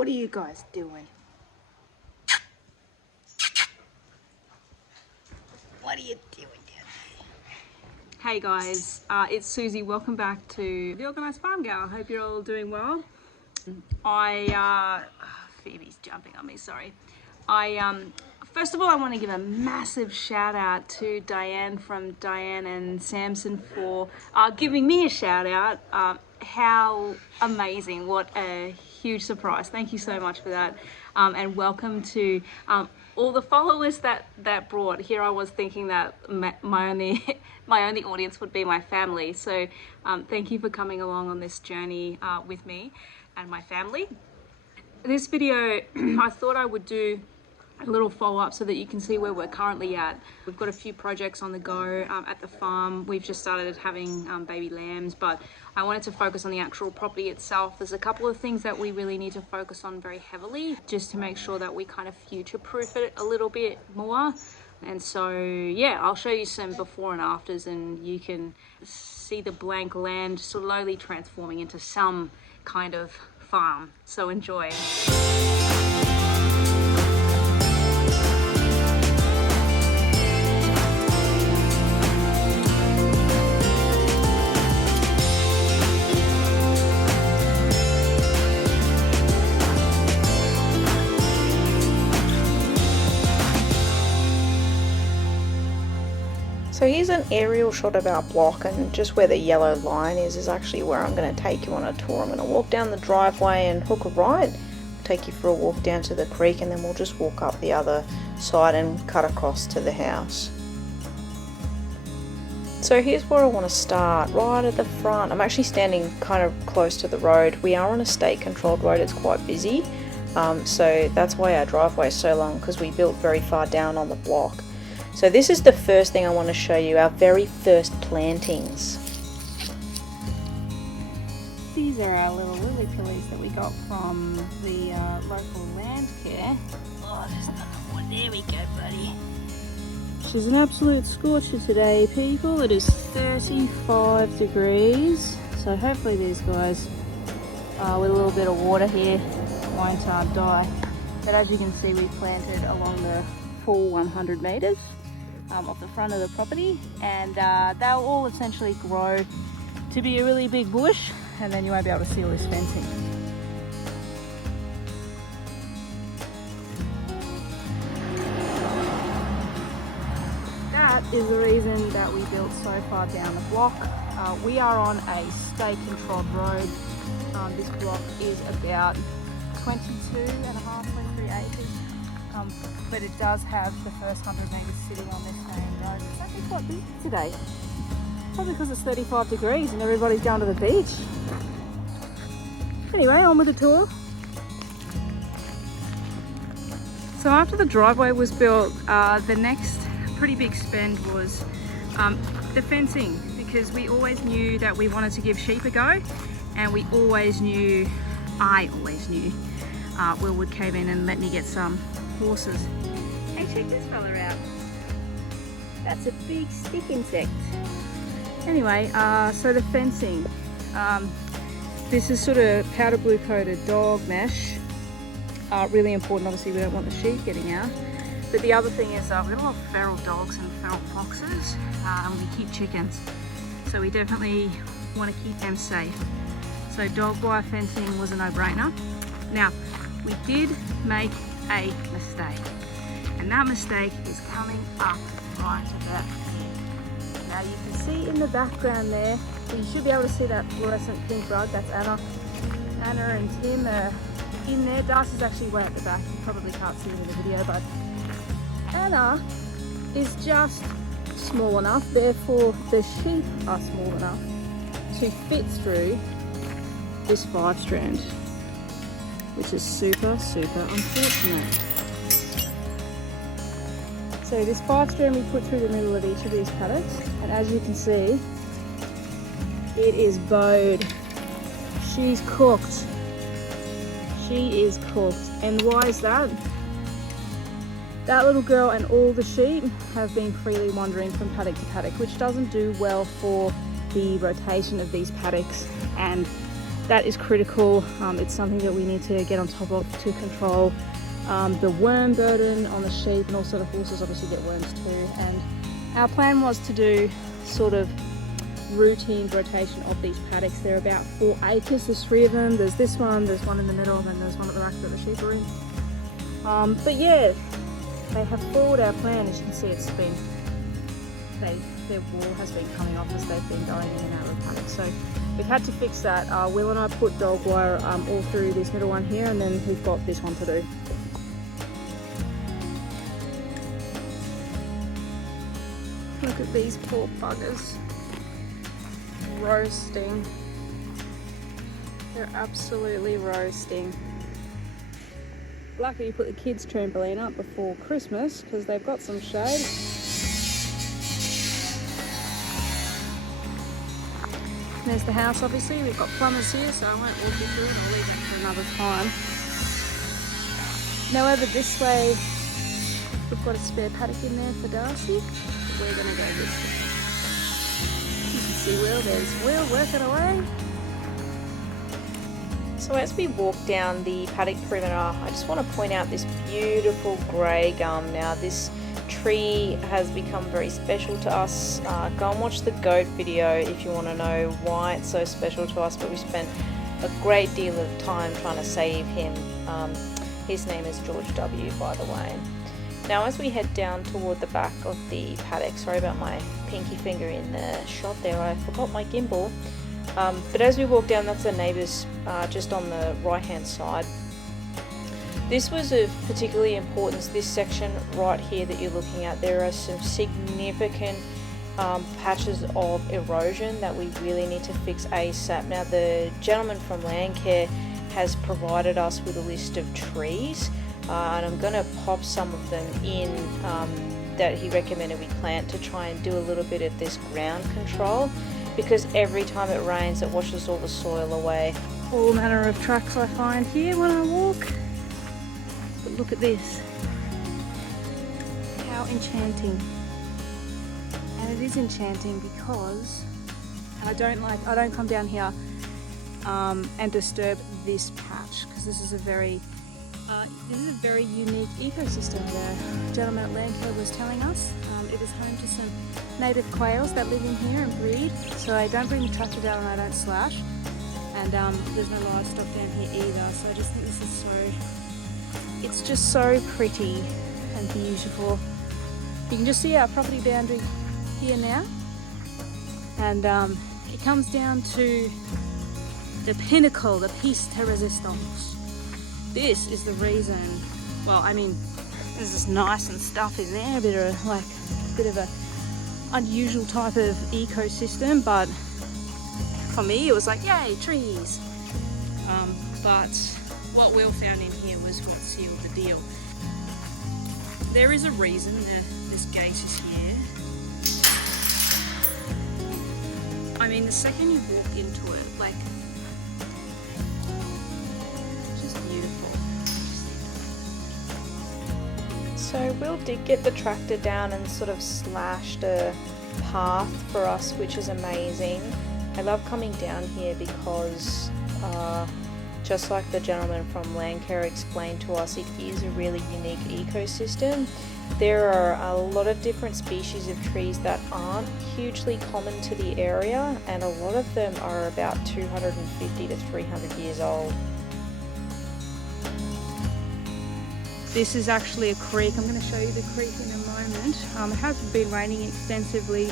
What are you guys doing? What are you doing down there? Hey guys, it's Susie. Welcome back to The Organised Farm Gal. I hope you're all doing well. Phoebe's jumping on me, sorry. First of all, I want to give a massive shout out to Diane from Diane and Samson for giving me a shout out. How amazing, what a huge surprise. Thank you so much for that. And welcome to all the followers that brought. Here I was thinking that my only audience would be my family. So thank you for coming along on this journey with me and my family. This video, I thought I would do a little follow-up so that you can see where we're currently at. We've got a few projects on the go at the farm. We've just started having baby lambs, but I wanted to focus on the actual property itself. There's a couple of things that we really need to focus on very heavily just to make sure that we kind of future-proof it a little bit more. And so, yeah, I'll show you some before and afters and you can see the blank land slowly transforming into some kind of farm. So enjoy. So here's an aerial shot of our block, and just where the yellow line is actually where I'm going to take you on a tour. I'm going to walk down the driveway and hook a right, take you for a walk down to the creek, and then we'll just walk up the other side and cut across to the house. So here's where I want to start, right at the front. I'm actually standing kind of close to the road. We are on a state controlled road, it's quite busy, so that's why our driveway is so long, because we built very far down on the block. So this is the first thing I want to show you, our very first plantings. These are our little lily pillies that we got from the local land care. Oh, there's another one. There we go, buddy. She's an absolute scorcher today, people. It is 35 degrees. So hopefully these guys, with a little bit of water here, won't die. But as you can see, we planted along the full 100 metres. Off the front of the property, and they'll all essentially grow to be a really big bush, and then you won't be able to see all this fencing. That is the reason that we built so far down the block. We are on a state controlled road. This block is about 23 acres. But it does have the first 100 metres sitting on this main road. It's actually quite busy today. Probably because it's 35 degrees and everybody's going to the beach. Anyway, on with the tour. So after the driveway was built, the next pretty big spend was the fencing, because we always knew that we wanted to give sheep a go, and I always knew Will would cave in and let me get some horses. Hey, check this fella out. That's a big stick insect. Anyway, so the fencing. This is sort of powder blue coated dog mesh. Really important, obviously we don't want the sheep getting out. But the other thing is we've got a lot of feral dogs and feral foxes, and we keep chickens. So we definitely want to keep them safe. So dog wire fencing was a no-brainer. Now, we did make a mistake, and that mistake is coming up right about here. Now you can see in the background there, you should be able to see that fluorescent pink rug. That's Anna and Tim are in there. Darcy's actually way at the back, you probably can't see it in the video, but Anna is just small enough, therefore the sheep are small enough to fit through this 5-strand, which is super unfortunate. So this 5-strand we put through the middle of each of these paddocks, and as you can see, it is bowed. She's cooked. She is cooked. And why is that? That little girl and all the sheep have been freely wandering from paddock to paddock, which doesn't do well for the rotation of these paddocks and that is critical. It's something that we need to get on top of to control the worm burden on the sheep, and also the horses obviously get worms too. And our plan was to do sort of routine rotation of these paddocks. They're about 4 acres, there's 3 of them. There's this one, there's one in the middle, and then there's one at the back that the sheep are in. But yeah, they have followed our plan. As you can see, it's been, their wall has been coming off as they've been going in and out of the paddock. So we've had to fix that. Will and I put dog wire all through this middle one here, and then we've got this one to do. Look at these poor buggers. Roasting. They're absolutely roasting. Luckily you put the kids' trampoline up before Christmas because they've got some shade. There's the house obviously. We've got plumbers here, so I won't walk you through it. I'll leave that for another time. Now over this way we've got a spare paddock in there for Darcy. We're going to go this way. You can see Will, there's Will working away. So as we walk down the paddock perimeter, I just want to point out this beautiful grey gum. Now this tree has become very special to us. Go and watch the goat video if you want to know why it's so special to us, but we spent a great deal of time trying to save him. His name is George W, by the way. Now as we head down toward the back of the paddock, sorry about my pinky finger in the shot there, I forgot my gimbal. But as we walk down, that's the neighbours just on the right hand side. This was of particularly importance, this section right here that you're looking at. There are some significant patches of erosion that we really need to fix ASAP. Now the gentleman from Landcare has provided us with a list of trees, and I'm going to pop some of them in that he recommended we plant to try and do a little bit of this ground control, because every time it rains it washes all the soil away. All manner of tracks I find here when I walk. But look at this. How enchanting. And it is enchanting because I don't come down here and disturb this patch, because this is a very unique ecosystem. The gentleman at Landcare was telling us it was home to some native quails that live in here and breed, so I don't bring the tractor down and I don't slash, and there's no livestock down here either. So I just think this is it's just so pretty and beautiful. You can just see our property boundary here now, and it comes down to the pinnacle, the piece de resistance. This is the reason. Well, I mean, there's this nice and stuff in there, a bit of a unusual type of ecosystem, but for me it was like, yay, trees. But what Will found in here was what sealed the deal. There is a reason this gate is here. I mean, the second you walk into it, like, So Will did get the tractor down and sort of slashed a path for us, which is amazing. I love coming down here because just like the gentleman from Landcare explained to us, it is a really unique ecosystem. There are a lot of different species of trees that aren't hugely common to the area, and a lot of them are about 250 to 300 years old. This is actually a creek. I'm going to show you the creek in a moment. It has been raining extensively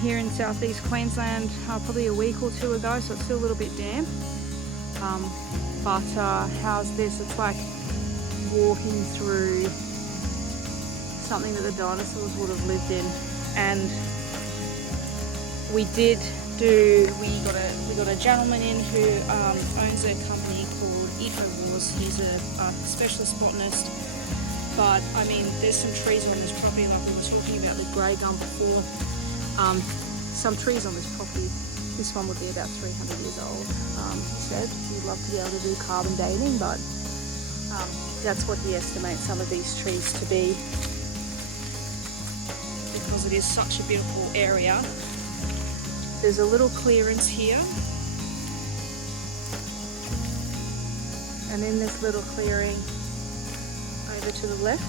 here in southeast Queensland probably a week or two ago, so it's still a little bit damp. But how's this? It's like walking through something that the dinosaurs would have lived in. And we got a gentleman in who owns a company called Wars. He's a specialist botanist, but I mean, there's some trees on this property, like we were talking about the grey gum before. Some trees on this property, this one would be about 300 years old. He said he'd love to be able to do carbon dating, but that's what he estimates some of these trees to be, because it is such a beautiful area. There's a little clearance here, And in this little clearing over to the left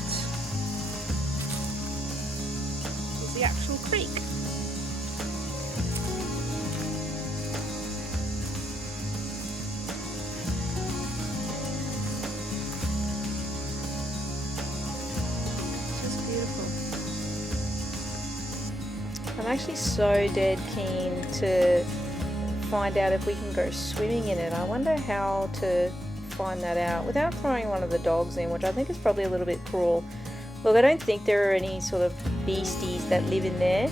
is the actual creek. Just beautiful. I'm actually so dead keen to find out if we can go swimming in it. I wonder how to find that out without throwing one of the dogs in, which I think is probably a little bit cruel. Look, I don't think there are any sort of beasties that live in there,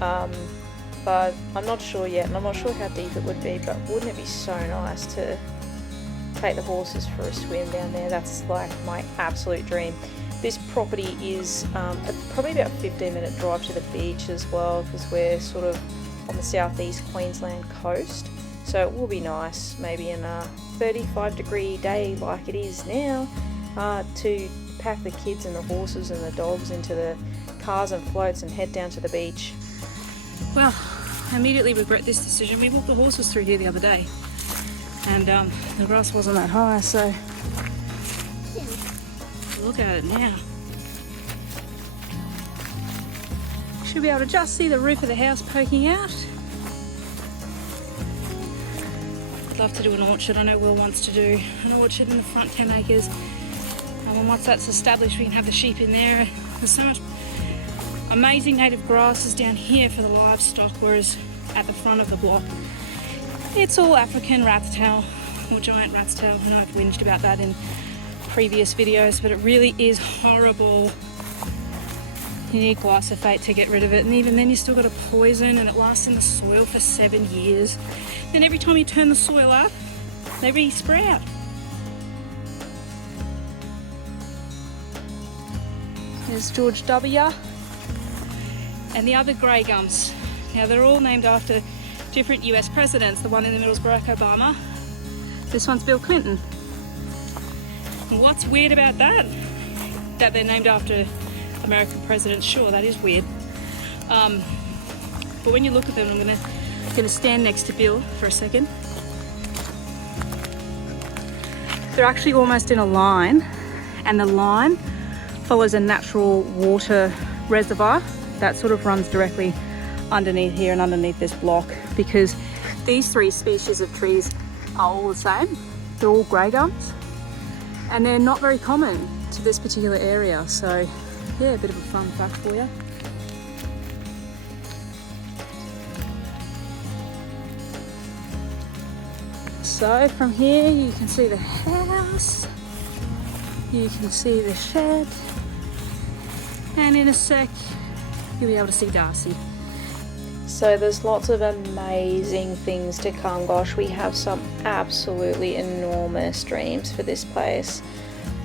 but I'm not sure yet, and I'm not sure how deep it would be, but wouldn't it be so nice to take the horses for a swim down there? That's like my absolute dream. This property is probably about a 15-minute drive to the beach as well, because we're sort of on the southeast Queensland coast, so it will be nice maybe in a 35-degree day like it is now to pack the kids and the horses and the dogs into the cars and floats and head down to the beach. Well, I immediately regret this decision. We walked the horses through here the other day and the grass wasn't that high, so look at it now. Should be able to just see the roof of the house poking out. I'd love to do an orchard. I know Will wants to do an orchard in the front 10 acres. And then once that's established, we can have the sheep in there. There's so much amazing native grasses down here for the livestock, whereas at the front of the block, it's all African rat's tail, or giant rat's tail. I know I've whinged about that in previous videos, but it really is horrible. You need glyphosate to get rid of it, and even then you still got a poison, and it lasts in the soil for 7 years. Then every time you turn the soil up, they re-sprout. There's George W. and the other grey gums. Now they're all named after different US presidents. The one in the middle is Barack Obama. This one's Bill Clinton. And what's weird about that? That they're named after American presidents. Sure, that is weird. But when you look at them, I'm gonna stand next to Bill for a second. They're actually almost in a line, and the line follows a natural water reservoir that sort of runs directly underneath here and underneath this block, because these three species of trees are all the same. They're all grey gums, and they're not very common to this particular area. So yeah, a bit of a fun fact for you. So from here you can see the house, you can see the shed, and in a sec you'll be able to see Darcy. So there's lots of amazing things to come. Gosh, we have some absolutely enormous dreams for this place.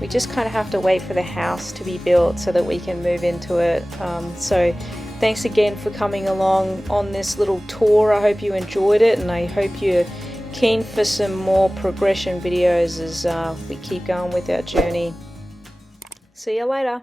We just kind of have to wait for the house to be built so that we can move into it. So thanks again for coming along on this little tour. I hope you enjoyed it, and I hope you're keen for some more progression videos as we keep going with our journey. See you later.